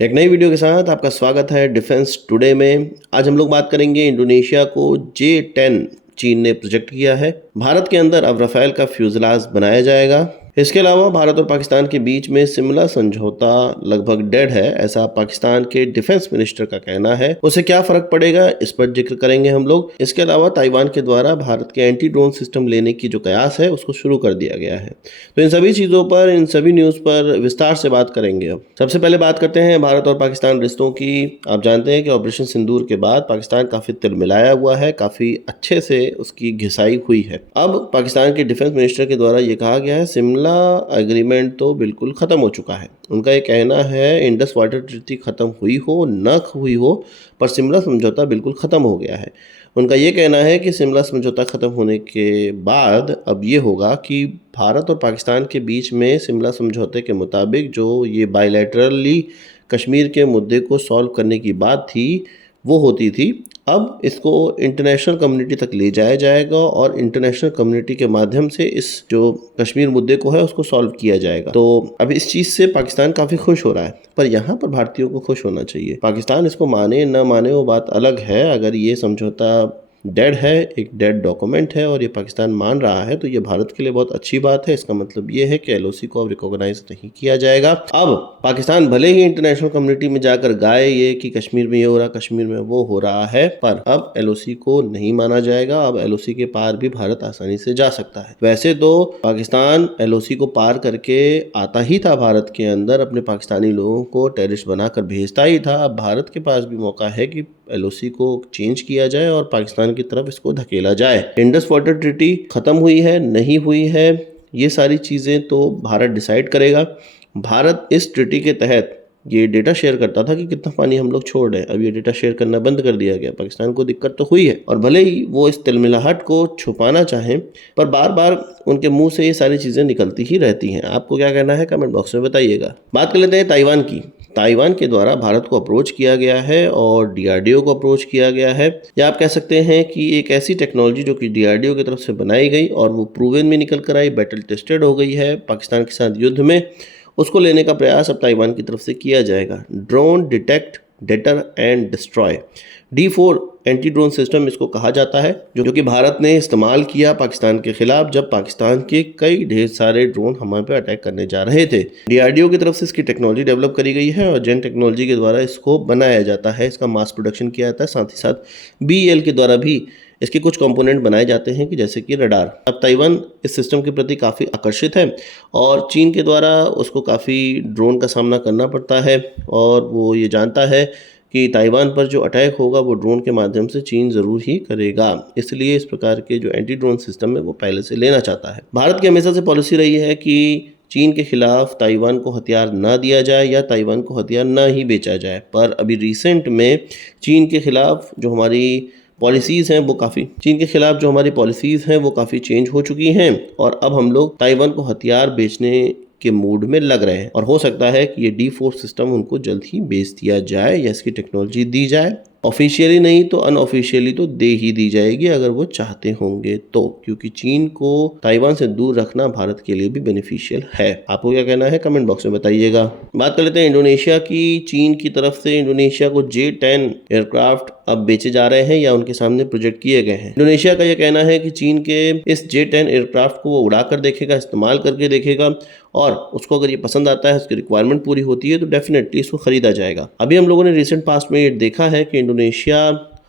एक नई वीडियो के साथ आपका स्वागत है डिफेंस टुडे में। आज हम लोग बात करेंगे इंडोनेशिया को J-10 चीन ने प्रोजेक्ट किया है। भारत के अंदर अब राफेल का फ्यूजलाज बनाया जाएगा। इसके अलावा भारत और पाकिस्तान के बीच में सिमला समझौता लगभग डेड है, ऐसा पाकिस्तान के डिफेंस मिनिस्टर का कहना है। उसे क्या फर्क पड़ेगा, इस पर जिक्र करेंगे हम लोग। इसके अलावा ताइवान के द्वारा भारत के एंटी ड्रोन सिस्टम लेने की जो कयास है उसको शुरू कर दिया गया है। तो इन सभी चीजों पर, इन सभी न्यूज पर विस्तार से बात करेंगे। अब सबसे पहले बात करते हैं भारत और पाकिस्तान रिश्तों की। आप जानते हैं कि ऑपरेशन सिंदूर के बाद पाकिस्तान काफी तिलमिलाया हुआ है, काफी अच्छे से उसकी घिसाई हुई है। अब पाकिस्तान के डिफेंस मिनिस्टर के द्वारा ये कहा गया है सिमला एग्रीमेंट तो बिल्कुल खत्म हो चुका है। उनका ये कहना है इंडस वाटर ट्रीटी खत्म हुई हो न हुई हो, पर सिमला समझौता बिल्कुल खत्म हो गया है। उनका ये कहना है कि सिमला समझौता खत्म होने के बाद अब ये होगा कि भारत और पाकिस्तान के बीच में सिमला समझौते के मुताबिक जो ये बायलैटरली कश्मीर के मुद्दे को सॉल्व करने की बात थी वो होती थी। अब इसको इंटरनेशनल कम्युनिटी तक ले जाया जाएगा और इंटरनेशनल कम्युनिटी के माध्यम से इस जो कश्मीर मुद्दे को है उसको सॉल्व किया जाएगा। तो अब इस चीज़ से पाकिस्तान काफ़ी खुश हो रहा है, पर यहाँ पर भारतीयों को खुश होना चाहिए। पाकिस्तान इसको माने न माने वो बात अलग है। अगर ये समझौता डेड है, एक डेड डॉक्यूमेंट है और ये पाकिस्तान मान रहा है, तो ये भारत के लिए बहुत अच्छी बात है। इसका मतलब ये है कि एलओसी को अब रिकॉग्नाइज नहीं किया जाएगा। अब पाकिस्तान भले ही इंटरनेशनल कम्युनिटी में जाकर गाए ये कि कश्मीर में ये हो रहा, कश्मीर में वो हो रहा है, पर अब एलओसी को नहीं माना जाएगा। अब एलओसी के पार भी भारत आसानी से जा सकता है। वैसे तो पाकिस्तान एलओसी को पार करके आता ही था भारत के अंदर, अपने पाकिस्तानी लोगों को टेररिस्ट बनाकर भेजता ही था। अब भारत के पास भी मौका है कि एलओसी को चेंज किया जाए और पाकिस्तान की तरफ इसको धकेला जाए। इंडस वाटर ट्रीटी खत्म हुई है नहीं हुई है, ये सारी चीज़ें तो भारत डिसाइड करेगा। भारत इस ट्रीटी के तहत ये डेटा शेयर करता था कि कितना पानी हम लोग छोड़ रहे हैं। अब ये डेटा शेयर करना बंद कर दिया गया। पाकिस्तान को दिक्कत तो हुई है और भले ही वो इस तिलमिलाहट को छुपाना चाहें, पर बार बार उनके मुंह से ये सारी चीज़ें निकलती ही रहती हैं। आपको क्या कहना है कमेंट बॉक्स में बताइएगा। बात कर लेते हैं ताइवान की। ताइवान के द्वारा भारत को अप्रोच किया गया है और डीआरडीओ को अप्रोच किया गया है, या आप कह सकते हैं कि एक ऐसी टेक्नोलॉजी जो कि डीआरडीओ की तरफ से बनाई गई और वो प्रूवन में निकल कर आई, बैटल टेस्टेड हो गई है पाकिस्तान के साथ युद्ध में, उसको लेने का प्रयास अब ताइवान की तरफ से किया जाएगा। Drone detect, debtor and destroy, D4 anti drone system इसको कहा जाता है, जो कि भारत ने इस्तेमाल किया पाकिस्तान के खिलाफ जब पाकिस्तान के कई ढेर सारे ड्रोन हमारे पे अटैक करने जा रहे थे। डीआरडीओ की तरफ से इसकी टेक्नोलॉजी डेवलप करी गई है और जेन टेक्नोलॉजी के द्वारा इसको बनाया जाता है, इसका मास प्रोडक्शन किया जाता है। साथ ही साथ BEL के द्वारा भी इसके कुछ कंपोनेंट बनाए जाते हैं कि जैसे कि रडार। अब ताइवान इस सिस्टम के प्रति काफ़ी आकर्षित है और चीन के द्वारा उसको काफ़ी ड्रोन का सामना करना पड़ता है और वो ये जानता है कि ताइवान पर जो अटैक होगा वो ड्रोन के माध्यम से चीन ज़रूर ही करेगा। इसलिए इस प्रकार के जो एंटी ड्रोन सिस्टम है वो पहले से लेना चाहता है। भारत की हमेशा से पॉलिसी रही है कि चीन के खिलाफ ताइवान को हथियार ना दिया जाए या ताइवान को हथियार ना ही बेचा जाए, पर अभी रिसेंट में चीन के खिलाफ जो हमारी पॉलिसीज़ हैं वो काफ़ी चेंज हो चुकी हैं और अब हम लोग ताइवान को हथियार बेचने के मूड में लग रहे हैं और हो सकता है कि ये D4 सिस्टम उनको जल्द ही बेच दिया जाए या इसकी टेक्नोलॉजी दी जाए। ऑफिशियली नहीं तो अनऑफिशियली तो दे ही दी जाएगी अगर वो चाहते होंगे तो, क्योंकि चीन को ताइवान से दूर रखना भारत के लिए भी बेनिफिशियल है। आपको क्या कहना है कमेंट बॉक्स में बताइएगा। बात कर लेते हैं इंडोनेशिया की। चीन की तरफ से इंडोनेशिया को J-10 एयरक्राफ्ट अब बेचे जा रहे हैं या उनके सामने प्रोजेक्ट किए गए हैं। इंडोनेशिया का यह कहना है कि चीन के इस J-10 एयरक्राफ्ट को वो उड़ा कर देखेगा, इस्तेमाल करके देखेगा और उसको अगर ये पसंद आता है, उसकी रिक्वायरमेंट पूरी होती है तो डेफिनेटली इसको खरीदा जाएगा। अभी हम लोगों ने रिसेंट पास्ट में ये देखा है कि इंडोनेशिया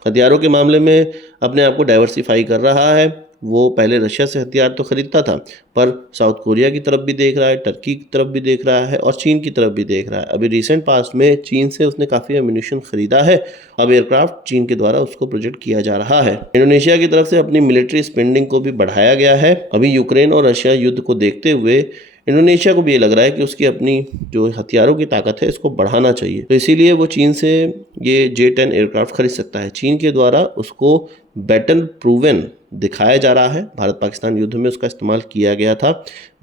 हथियारों के मामले में अपने आप को डाइवर्सिफाई कर रहा है। वो पहले रशिया से हथियार तो खरीदता था, पर साउथ कोरिया की तरफ भी देख रहा है, टर्की की तरफ भी देख रहा है और चीन की तरफ भी देख रहा है। अभी रिसेंट पास्ट में चीन से उसने काफ़ी एम्यूनिशन खरीदा है। अब एयरक्राफ्ट चीन के द्वारा उसको प्रोजेक्ट किया जा रहा है। इंडोनेशिया की तरफ से अपनी मिलिट्री स्पेंडिंग को भी बढ़ाया गया है। अभी यूक्रेन और रशिया युद्ध को देखते हुए इंडोनेशिया को भी ये लग रहा है कि उसकी अपनी जो हथियारों की ताकत है इसको बढ़ाना चाहिए, तो इसीलिए वो चीन से ये J-10 एयरक्राफ्ट खरीद सकता है। चीन के द्वारा उसको बैटल प्रूवन दिखाया जा रहा है। भारत पाकिस्तान युद्ध में उसका इस्तेमाल किया गया था,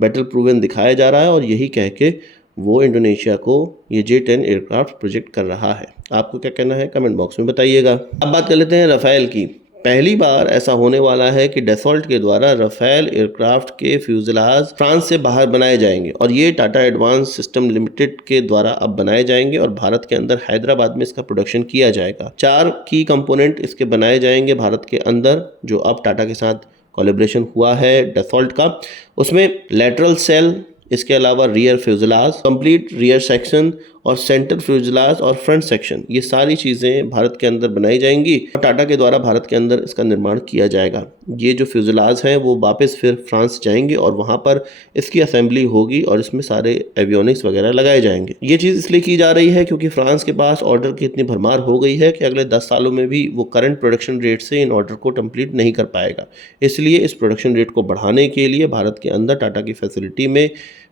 बैटल प्रूवन दिखाया जा रहा है और यही कह के वो इंडोनेशिया को ये J-10 एयरक्राफ्ट प्रोजेक्ट कर रहा है। आपको क्या कहना है कमेंट बॉक्स में बताइएगा। अब बात कर लेते हैं राफेल की। पहली बार ऐसा होने वाला है कि डसॉल्ट के द्वारा राफेल एयरक्राफ्ट के फ्यूजलाज फ्रांस से बाहर बनाए जाएंगे और ये टाटा एडवांस सिस्टम लिमिटेड के द्वारा अब बनाए जाएंगे और भारत के अंदर हैदराबाद में इसका प्रोडक्शन किया जाएगा। 4 की कंपोनेंट इसके बनाए जाएंगे भारत के अंदर, जो अब टाटा के साथ कोलैबोरेशन हुआ है डसॉल्ट का। उसमें लैटरल सेल, इसके अलावा rear fuselage, complete rear section और सेंटर फ्यूजलाज और फ्रंट सेक्शन, ये सारी चीज़ें भारत के अंदर बनाई जाएंगी और टाटा के द्वारा भारत के अंदर इसका निर्माण किया जाएगा। ये जो फ्यूजलाज हैं वो वापस फिर फ्रांस जाएंगे और वहाँ पर इसकी असेंबली होगी और इसमें सारे एवियोनिक्स वगैरह लगाए जाएंगे। ये चीज़ इसलिए की जा रही है क्योंकि फ्रांस के पास ऑर्डर की इतनी भरमार हो गई है कि अगले 10 सालों में भी वो करंट प्रोडक्शन रेट से इन ऑर्डर को कंप्लीट नहीं कर पाएगा। इसलिए इस प्रोडक्शन रेट को बढ़ाने के लिए भारत के अंदर टाटा की फैसिलिटी में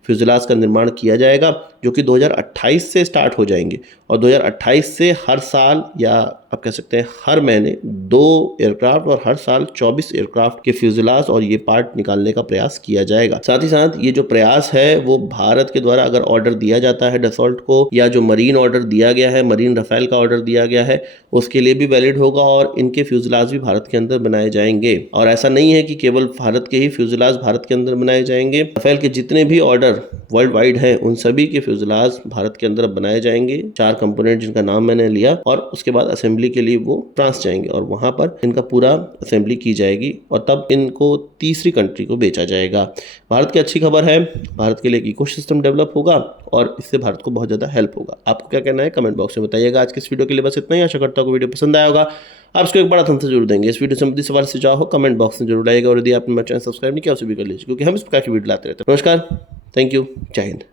फ्यूजलाज का निर्माण किया जाएगा, जो कि 2028 से स्टार्ट हो जाएंगे और 2028 से हर साल, या आप कह सकते हैं हर महीने 2 एयरक्राफ्ट और हर साल 24 एयरक्राफ्ट के फ्यूजलाज और ये पार्ट निकालने का प्रयास किया जाएगा। साथ ही साथ ये जो प्रयास है वो भारत के द्वारा अगर ऑर्डर दिया जाता है डसॉल्ट को, या जो मरीन ऑर्डर दिया गया है, मरीन राफेल का ऑर्डर दिया गया है, उसके लिए भी वैलिड होगा और इनके फ्यूजलाज भी भारत के अंदर बनाए जाएंगे। और ऐसा नहीं है कि केवल भारत के ही फ्यूजलाज भारत के अंदर बनाए जाएंगे, राफेल के जितने भी ऑर्डर वर्ल्ड वाइड है उन सभी के फ्यूजलाज भारत के अंदर बनाए जाएंगे। 4 कंपोनेंट जिनका नाम मैंने लिया, और उसके बाद असेंबली के लिए वो फ्रांस जाएंगे और वहां पर इनका पूरा असेंबली की जाएगी और तब इनको तीसरी कंट्री को बेचा जाएगा। भारत की अच्छी खबर है, भारत के लिए एक इकोसिस्टम डेवलप होगा और इससे भारत को बहुत ज़्यादा हेल्प होगा। आपको क्या कहना है कमेंट बॉक्स में बताइएगा। आज के इस वीडियो के लिए बस इतना ही। आशा करता हूँ वीडियो पसंद आया होगा। आप इसको एक बड़ा थम्स अप जरूर देंगे। इस वीडियो संबंधी सवाल से चाहो कमेंट बॉक्स में जरूर आइएगा और यदि आपने मेरा चैनल सब्सक्राइब नहीं किया उसे भी कर लीजिए, क्योंकि हम इस प्रकार की वीडियो लाते रहते हैं। नमस्कार, थैंक यू, जय हिंद।